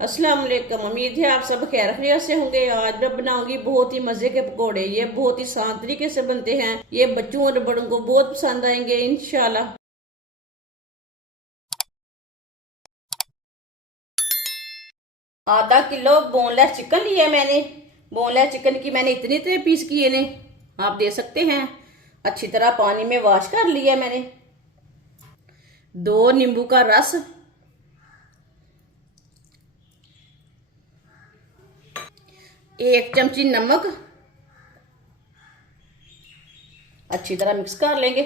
अस्सलाम वालेकुम। उम्मीद है आप सब खैर खैरियत से होंगे। आज मैं बनाऊंगी बहुत ही मजे के पकोड़े। ये बहुत ही आसान तरीके से बनते हैं। ये बच्चों और बड़ों को बहुत पसंद आएंगे इंशाल्लाह। आधा किलो बोनलेस चिकन लिया मैंने। बोनलेस चिकन की मैंने इतने इतने पीस किए ने, आप दे सकते हैं। अच्छी तरह पानी में वॉश कर लिया मैंने। 2 नींबू का रस, 1 चमची नमक, अच्छी तरह मिक्स कर लेंगे।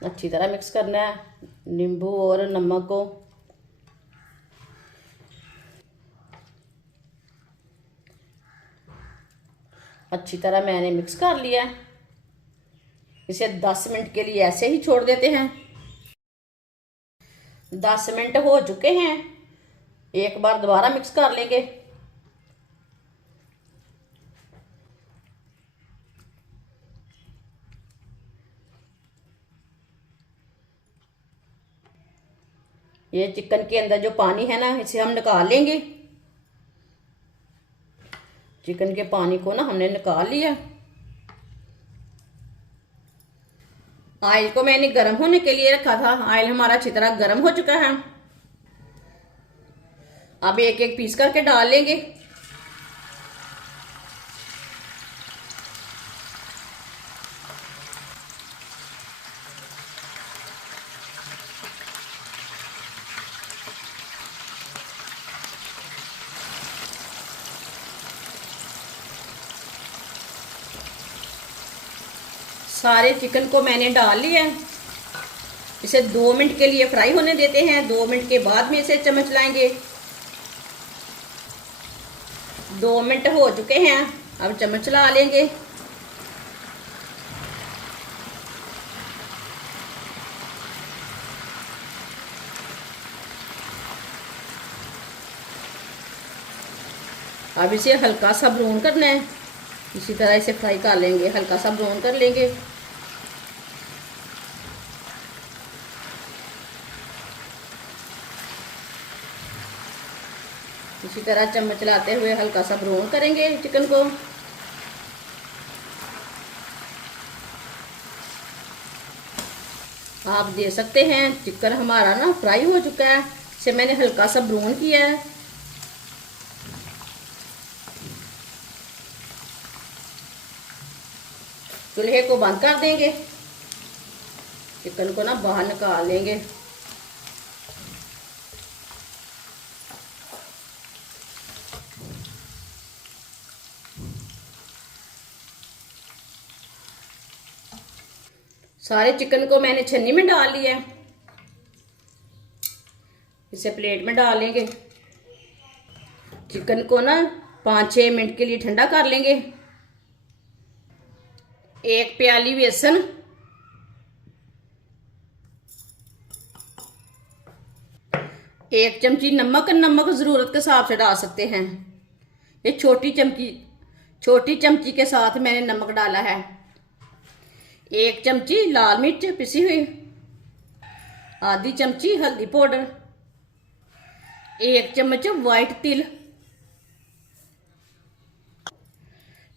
अच्छी तरह मिक्स करना है नींबू और नमक को। अच्छी तरह मैंने मिक्स कर लिया है। इसे 10 मिनट के लिए ऐसे ही छोड़ देते हैं। 10 मिनट हो चुके हैं। एक बार दोबारा मिक्स कर लेंगे। ये चिकन के अंदर जो पानी है ना, इसे हम निकाल लेंगे। चिकन के पानी को ना हमने निकाल लिया। ऑयल को मैंने गर्म होने के लिए रखा था। ऑयल हमारा अच्छी तरह गर्म हो चुका है। अब एक एक पीस करके डाल लेंगे। सारे चिकन को मैंने डाल लिया। इसे 2 मिनट के लिए फ्राई होने देते हैं। 2 मिनट के बाद में इसे चम्मच लाएंगे। 2 मिनट हो चुके हैं। अब चम्मच ला लेंगे। अब इसे हल्का सा ब्राउन करना है। इसी तरह इसे फ्राई कर लेंगे, हल्का सा ब्राउन कर लेंगे। इसी तरह चम्मच चलाते हुए हल्का सा ब्राउन करेंगे चिकन को। आप दे सकते हैं चिकन हमारा ना फ्राई हो चुका है। इसे मैंने हल्का सा ब्राउन किया है। चूल्हे को बंद कर देंगे। चिकन को ना बाहर निकाल लेंगे। सारे चिकन को मैंने छन्नी में डाल लिया है। इसे प्लेट में डाल लेंगे। चिकन को ना 5-6 मिनट के लिए ठंडा कर लेंगे। 1 प्याली बेसन, 1 चमची नमक। नमक जरूरत के हिसाब से डाल सकते हैं। ये छोटी चमची के साथ मैंने नमक डाला है। 1 चमची लाल मिर्च पिसी हुई, आधी चमची हल्दी पाउडर, 1 चम्मच वाइट तिल।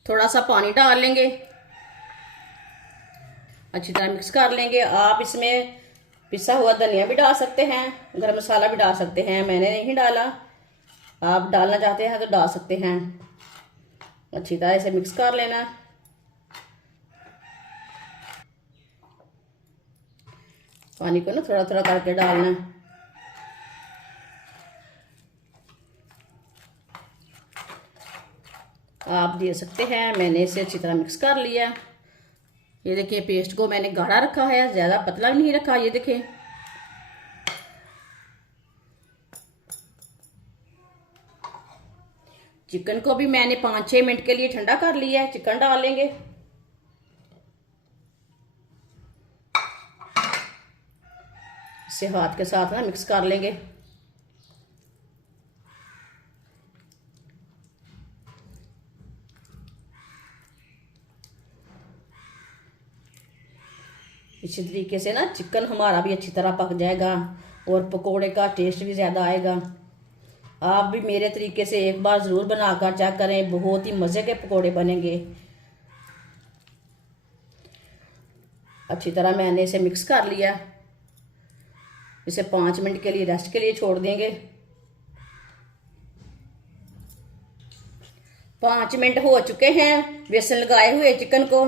थोड़ा सा पानी डाल लेंगे। अच्छी तरह मिक्स कर लेंगे। आप इसमें पिसा हुआ धनिया भी डाल सकते हैं, गरम मसाला भी डाल सकते हैं। मैंने नहीं डाला, आप डालना चाहते हैं तो डाल सकते हैं। अच्छी तरह इसे मिक्स कर लेना। पानी को ना थोड़ा थोड़ा करके डालना। आप दे सकते हैं। मैंने इसे अच्छी तरह मिक्स कर लिया। ये देखिए, पेस्ट को मैंने गाढ़ा रखा है, ज़्यादा पतला भी नहीं रखा। ये देखिए, चिकन को भी मैंने 5-6 मिनट के लिए ठंडा कर लिया है। चिकन डाल लेंगे। इसे हाथ के साथ ना मिक्स कर लेंगे। इसी तरीके से ना चिकन हमारा भी अच्छी तरह पक जाएगा और पकोड़े का टेस्ट भी ज़्यादा आएगा। आप भी मेरे तरीके से एक बार ज़रूर बनाकर चेक करें, बहुत ही मज़े के पकोड़े बनेंगे। अच्छी तरह मैंने इसे मिक्स कर लिया। इसे 5 मिनट के लिए रेस्ट के लिए छोड़ देंगे। 5 मिनट हो चुके हैं बेसन लगाए हुए चिकन को।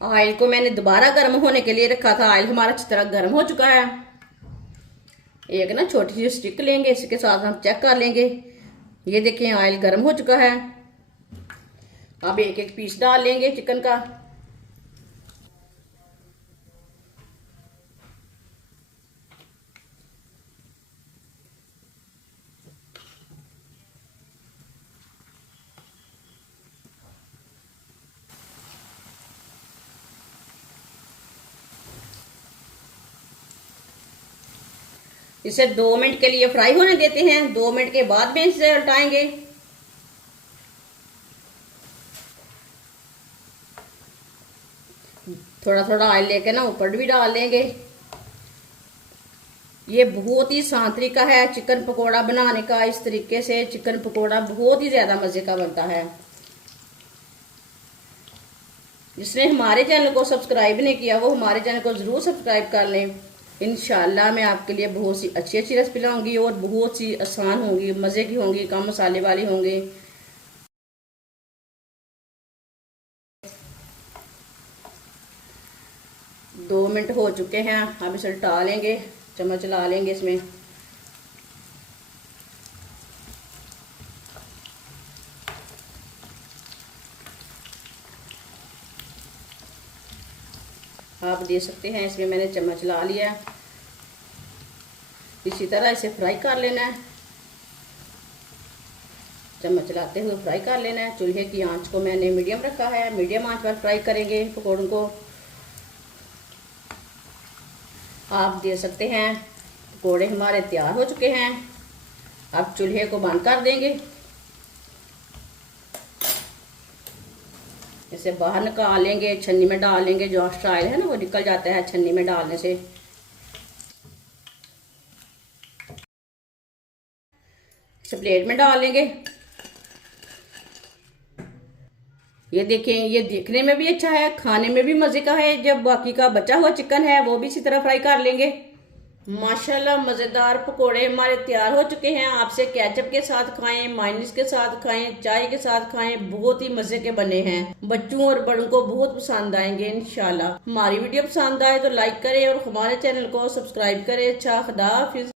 ऑयल को मैंने दोबारा गर्म होने के लिए रखा था। ऑयल हमारा अच्छी तरह गर्म हो चुका है। एक ना छोटी सी स्टिक लेंगे, इसके साथ हम चेक कर लेंगे। ये देखें ऑयल गर्म हो चुका है। अब एक एक पीस डाल लेंगे चिकन का। इसे 2 मिनट के लिए फ्राई होने देते हैं। 2 मिनट के बाद में इसे उल्टाएंगे। थोड़ा थोड़ा ऑयल लेके ना ऊपर भी डाल लेंगे। ये बहुत ही आसान तरीका है चिकन पकोड़ा बनाने का। इस तरीके से चिकन पकोड़ा बहुत ही ज्यादा मजे का बनता है। जिसने हमारे चैनल को सब्सक्राइब नहीं किया वो हमारे चैनल को जरूर सब्सक्राइब कर लें। इंशाल्लाह मैं आपके लिए बहुत सी अच्छी अच्छी रेसिपी लाऊंगी और बहुत सी आसान होंगी, मज़े की होंगी, कम मसाले वाली होंगी। दो मिनट हो चुके हैं। अब इसे उल्टा लेंगे, चम्मच ला लेंगे इसमें। आप देख सकते हैं इसमें मैंने चम्मच ला लिया। इसी तरह इसे फ्राई कर लेना है। चम्मच लाते हुए फ्राई कर लेना है। चूल्हे की आंच को मैंने मीडियम रखा है। मीडियम आंच पर फ्राई करेंगे पकौड़ों को। आप देख सकते हैं पकौड़े हमारे तैयार हो चुके हैं। अब चूल्हे को बंद कर देंगे। इसे बाहर निकाल लेंगे, छन्नी में डाल लेंगे। जो एक्स्ट्रा ऑयल है ना वो निकल जाता है छन्नी में डालने से। इसे प्लेट में डाल लेंगे। ये देखें, ये देखने में भी अच्छा है, खाने में भी मजे का है। जब बाकी का बचा हुआ चिकन है वो भी इसी तरह फ्राई कर लेंगे। माशाल्लाह मज़ेदार पकोड़े हमारे तैयार हो चुके हैं। आपसे केचप के साथ खाएं, मायोनीज के साथ खाएं, चाय के साथ खाएं, बहुत ही मजे के बने हैं। बच्चों और बड़ों को बहुत पसंद आएंगे इंशाल्लाह। हमारी वीडियो पसंद आए तो लाइक करें और हमारे चैनल को सब्सक्राइब करें। अच्छा, खुदा हाफिज।